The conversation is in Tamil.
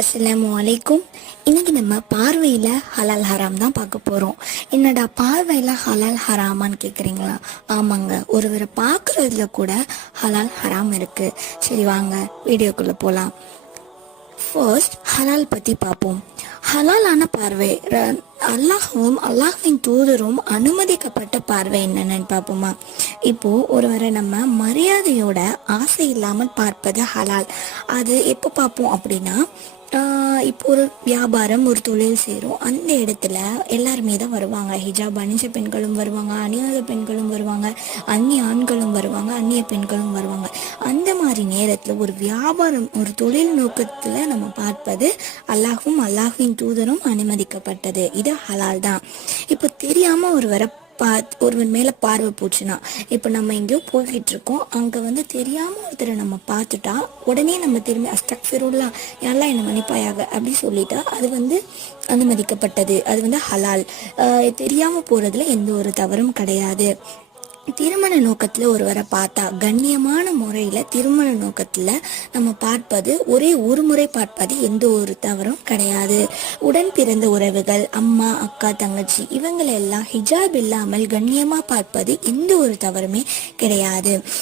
அஸ்ஸலாமு அலைக்கும். இன்னைக்கு நம்ம பார்வையில் ஹலால் ஹராம் தான் பார்க்க போகிறோம். என்னடா பார்வையில் ஹலால் ஹராமான்னு கேட்குறீங்களா? ஆமாங்க, ஒருவரை பார்க்குறதுல கூட ஹலால் ஹராம் இருக்குது. சரி வாங்க வீடியோக்குள்ளே போகலாம். ஃபர்ஸ்ட் ஹலால் பற்றி பார்ப்போம். ஹலாலான பார்வை அல்லாஹ்வும் அல்லாஹ்வின் தூதரும் அனுமதிக்கப்பட்ட பார்வை என்னென்னு பார்ப்போமா? இப்போ ஒருவரை நம்ம மரியாதையோட ஆசை இல்லாமல் பார்ப்பது ஹலால். அது எப்போ பார்ப்போம் அப்படின்னா, இப்போ ஒரு வியாபாரம் ஒரு தொழில் செய்கிறோம். அந்த இடத்துல எல்லாருமே தான் வருவாங்க. ஹிஜாப் அணிஞ்ச பெண்களும் வருவாங்க, அணியாத பெண்களும் வருவாங்க, அந்நிய ஆண்களும் வருவாங்க, அந்நிய பெண்களும் வருவாங்க. அந்த மாதிரி நேரத்தில் ஒரு வியாபாரம் ஒரு தொழில் நோக்கத்தில் நம்ம பார்ப்பது அல்லாஹ்வும் அல்லாஹ்வின் தூதரும் அனுமதிக்கப்பட்டது. இது ஹலால் தான். இப்போ தெரியாமல் ஒருவன் மேலே பார்வை போச்சுன்னா, இப்போ நம்ம எங்கேயோ போய்கிட்டு இருக்கோம், அங்கே தெரியாமல் ஒருத்தரை நம்ம பார்த்துட்டா உடனே நம்ம திரும்பி அஸ்தக்ஃபிருல்லா யாரெல்லாம் என்னை மன்னிப்பாயாக அப்படி சொல்லிட்டா அது அனுமதிக்கப்பட்டது. அது ஹலால். தெரியாமல் போகிறதுல எந்த ஒரு தவறும் கிடையாது. திருமண நோக்கத்தில் ஒருவரை பார்த்தா கண்ணியமான முறையில் திருமண நோக்கத்தில் நம்ம பார்ப்பது ஒரு முறை பார்ப்பது எந்த ஒரு தவறும் கிடையாது. உடன் பிறந்த உறவுகள், அம்மா, அக்கா, தங்கச்சி இவங்களெல்லாம் ஹிஜாப் இல்லாமல் கண்ணியமாக பார்ப்பது எந்த ஒரு தவறுமே கிடையாது.